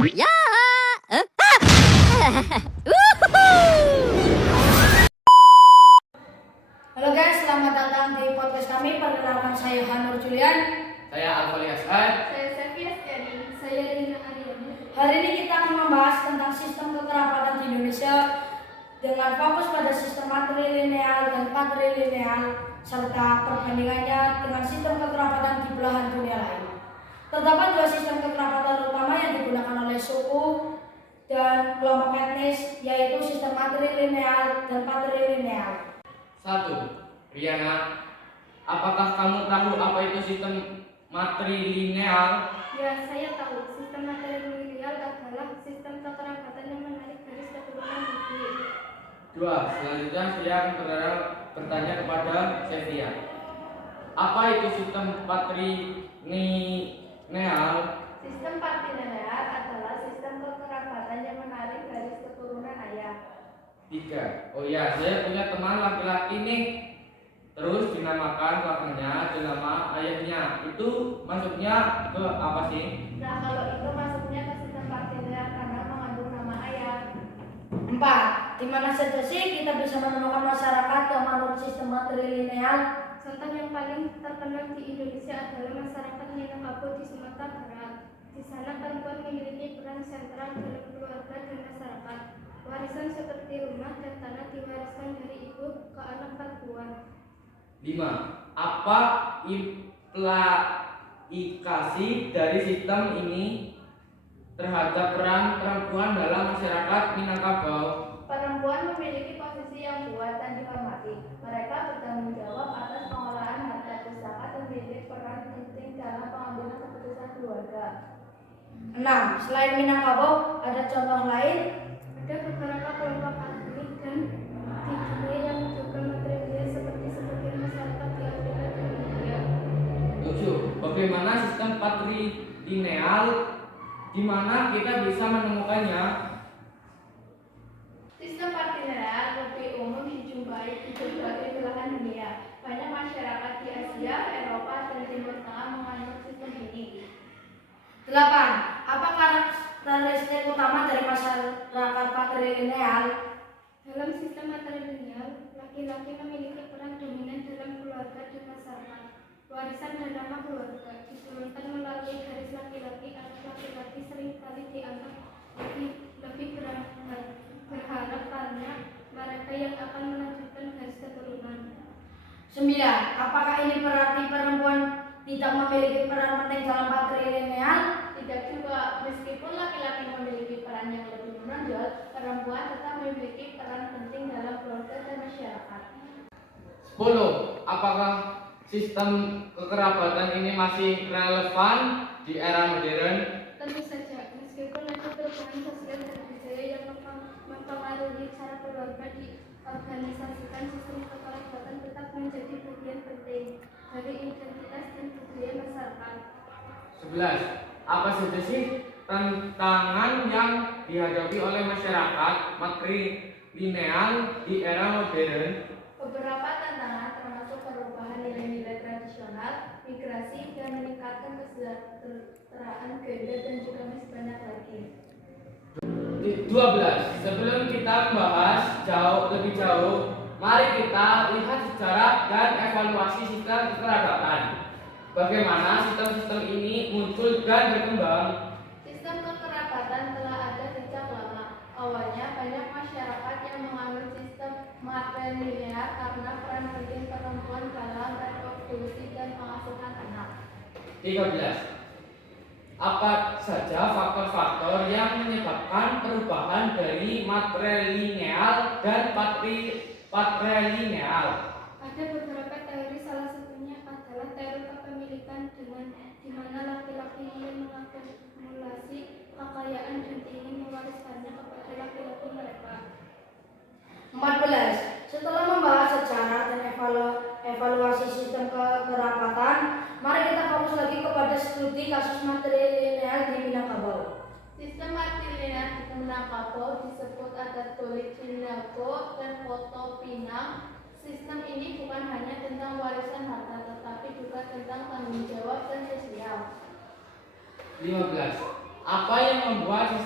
Ya. Halo guys, selamat datang di podcast kami. Perkenalkan saya Hanur Julian. Saya Alfali Asad. Saya Safia Setiadi. Saya Rina Aryani. Hari ini kita akan membahas tentang sistem kekerabatan di Indonesia dengan fokus pada sistem matrilineal dan patrilineal serta perbandingannya dengan sistem kekerabatan di belahan dunia lain. Terdapat dua sistem kekerabatan utama yang digunakan oleh suku dan kelompok etnis, yaitu sistem matrilineal dan patrilineal. 1. Riana, apakah kamu tahu apa itu sistem matrilineal? Ya, saya tahu. Sistem matrilineal adalah sistem kekerabatan yang menarik garis keturunan gigi. 2. Selanjutnya saya akan bertanya kepada Sefia. Apa itu sistem patrilineal? Sistem patrilineal adalah sistem kekerabatan yang menarik garis keturunan ayah. 3. Oh ya, saya punya teman laki-laki nih. Terus dinamakan kakaknya dengan nama ayahnya. Itu maksudnya ke apa sih? Nah, kalau itu masuknya ke sistem patrilineal karena mengandung nama ayah. 4. Di mana saja sih kita bisa menemukan masyarakat yang menurut sistem matrilineal? Contoh yang paling terkenal di Indonesia adalah masyarakat Minangkabau di Sumatera Barat. Di sana perempuan memiliki peran sentral dalam keluarga dan masyarakat. Warisan seperti rumah dan tanah diwariskan dari ibu ke anak perempuan. 5. Apa implikasi dari sistem ini terhadap peran perempuan dalam masyarakat Minangkabau? Perempuan memiliki posisi yang kuat dan dihormati. Mereka bertanggung jawab atas pengolahan harta pusaka dan memiliki peran penting dalam pengambilan keputusan keluarga. 6. Selain Minangkabau, ada contoh lain? Ada beberapa kelompok etnik dan di dunia yang juga matrilineal seperti sebagian masyarakat di Afrika dan India. 7. Bagaimana sistem patrilineal? Di mana kita bisa menemukannya? Sistem patrilineal lebih umum dijumpai di berbagai belahan dunia. Banyak masyarakat di Asia, Eropa, dan Timur Tengah menganut sistem ini. 8. Apa karakteristik utama dari masyarakat patrilineal? Dalam sistem matrilineal, laki-laki memiliki peran dominan dalam keluarga dan masyarakat. Warisan dan nama keluarga diturunkan melalui garis laki-laki atau laki-laki seringkali dianggap lebih berharap karena mereka yang akan melanjutkan garis keturunan. 9. Apakah ini berarti perempuan tidak memiliki peran penting dalam patrilineal? Tidak juga, meskipun laki-laki memiliki peran yang lebih menonjol, perempuan tetap memiliki peran penting dalam keluarga dan masyarakat. 10. Apakah sistem kekerabatan ini masih relevan di era modern? Tentu saja, meskipun ada perubahan sosial dan budaya yang mempengaruhi cara keluarga diorganisasikan, sistem kekerabatan tetap menjadi bagian penting dari identitas dan budaya masyarakat. 11. Apa saja sih tantangan yang dihadapi oleh masyarakat matrilineal di era modern? Beberapa tantangan termasuk perubahan nilai-nilai tradisional, migrasi, dan meningkatkan kesejahteraan gender dan juga masih banyak lagi. 12. Sebelum kita membahas lebih jauh, mari kita lihat sejarah dan evaluasi sistem kekerabatan. Bagaimana sistem-sistem ini muncul dan berkembang? Sistem kekerabatan telah ada sejak lama. Awalnya banyak masyarakat yang menganut sistem matrilineal karena peran penting perempuan dalam reproduksi dan pengasuhan anak. 13. Apa saja faktor-faktor yang menyebabkan perubahan dari matrilineal dan patrilineal? Ada beberapa teori, salah satunya adalah teori kepemilikan di mana laki-laki ingin mengakumulasi kekayaan dan ingin mewariskannya kepada laki-laki mereka. 14. Setelah membahas sejarah dan evaluasi sistem kekerabatan, mari kita fokus lagi kepada studi kasus matrilineal di Minangkabau. Sistem matrilineal di Minangkabau disebut adat Tolik Pinangko dan Foto Pinang. Sistem ini bukan hanya tentang warisan harta, tetapi juga tentang tanggung jawab dan sosial. 15. Apa yang membuat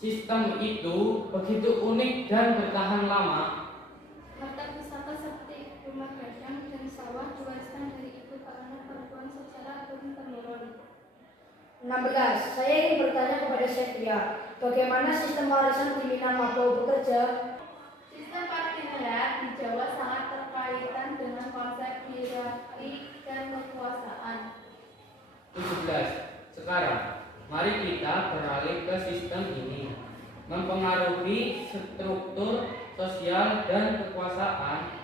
sistem itu begitu unik dan bertahan lama? Harta pusaka seperti rumah gadang dan sawah diwariskan dari ibu ke anak perempuan secara turun-temurun. 16. Saya ingin bertanya kepada Sylvia, bagaimana sistem warisan di Minangkabau bekerja? Sistem patrilineal di Jawa sangat terkaitan dengan konsep hierarki dan kekuasaan. 17. Sekarang, mari kita beralih ke sistem ini. Mempengaruhi struktur sosial dan kekuasaan.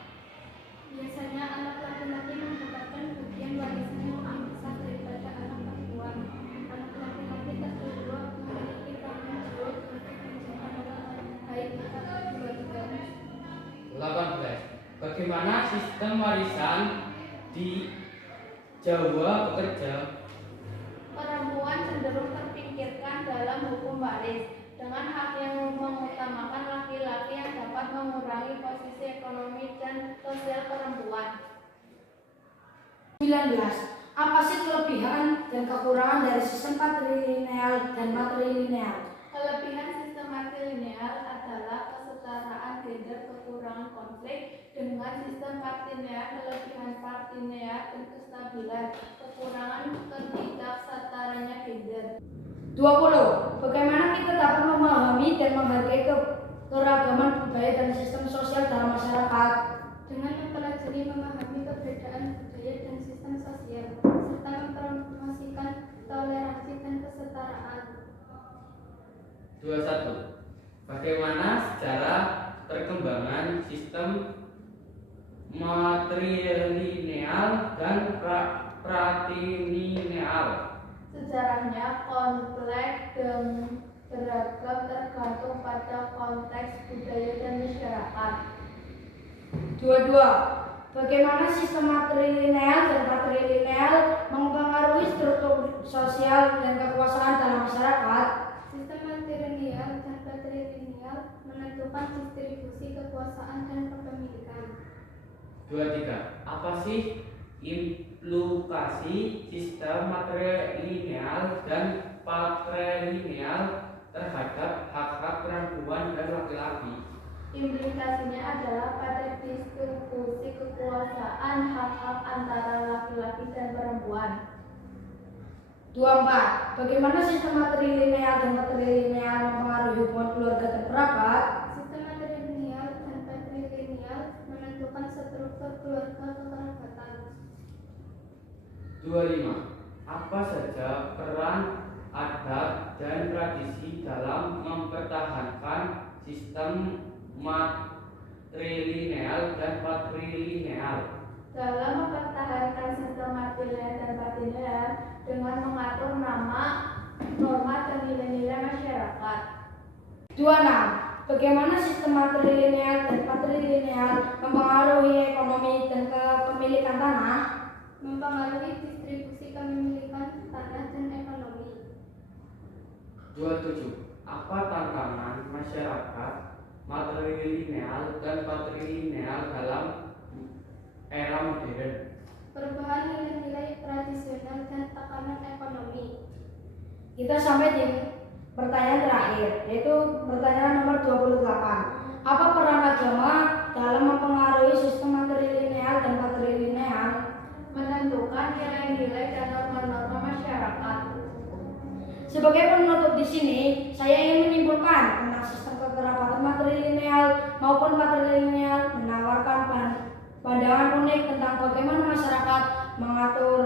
Biasanya anak laki-laki mendapatkan bagian warisan yang lebih besar daripada anak perempuan. Anak laki-laki kedua memiliki tanggung jawab untuk menjaga baik keluarga. 18. Bagaimana sistem warisan di Jawa bekerja? Perempuan cenderung terpinggirkan dalam hukum waris, dengan hak yang mengutamakan laki-laki yang dapat mengurangi posisi ekonomi dan sosial perempuan. 19. Apa sih kelebihan dan kekurangan dari sistem patrilineal dan matrilineal? Kelebihan sistem matrilineal adalah kesetaraan gender, kekurangan konflik. Dengan sistem patrilineal, kelebihan patrilineal dan kestabilan, kekurangan ketidaksetaranya gender. 20. Bagaimana kita dapat memahami dan menghargai keragaman budaya dan sistem sosial dalam masyarakat? Dengan mempelajari memahami perbedaan budaya dan sistem sosial, serta mempromosikan toleransi dan kesetaraan. 21. Bagaimana sejarah perkembangan sistem matrilineal dan patrilineal? Sejarahnya kompleks dan beragam tergantung pada konteks budaya dan masyarakat. 22. Bagaimana sistem matrilineal dan patrilineal mempengaruhi struktur sosial dan kekuasaan dalam masyarakat? Sistem matrilineal dan patrilineal menentukan distribusi kekuasaan dan kepemilikan. 23. Apa sih implikasi sistem matrilineal dan patrilineal terhadap hak-hak perempuan dan laki-laki? Implikasinya adalah pada distribusi kekuasaan hak-hak antara laki-laki dan perempuan. 24. Bagaimana sistem matrilineal dan patrilineal mempengaruhi hubungan keluarga dan kerabat? Sistem matrilineal dan patrilineal menentukan struktur keluarga kekerabatan. 25. Apa saja peran adat dan tradisi dalam mempertahankan sistem matrilineal dan patrilineal? Dalam mempertahankan sistem matrilineal dan patrilineal dengan mengatur norma dan nilai-nilai masyarakat. 26. Bagaimana sistem matrilineal dan patrilineal mempengaruhi ekonomi dan kepemilikan tanah? Mempengaruhi distribusi kepemilikan tanah dan ekonomi. 27. Apa tantangan masyarakat matrilineal dan patrilineal dalam era modern? Perubahan nilai-nilai tradisional dan tekanan ekonomi. Kita sampai di pertanyaan terakhir, yaitu pertanyaan nomor 28. Apa peran agama dalam mempengaruhi sistem matrilineal dan patrilineal? Menentukan nilai-nilai dan norma-norma masyarakat. Sebagai penutup di sini, saya ingin menyimpulkan tentang sistem kekerabatan matrilineal maupun patrilineal menawarkan pandangan unik tentang bagaimana masyarakat mengatur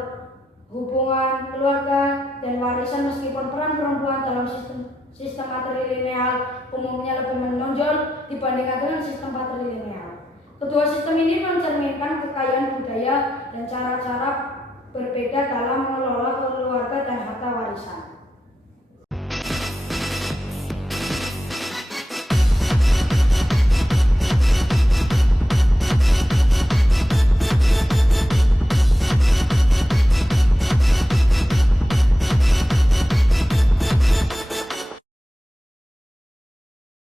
hubungan keluarga dan warisan, meskipun peran perempuan dalam sistem matrilineal umumnya lebih menonjol dibandingkan dengan sistem patrilineal. Kedua sistem ini mencerminkan kekayaan budaya dan cara-cara berbeda dalam mengelola keluarga dan harta warisan.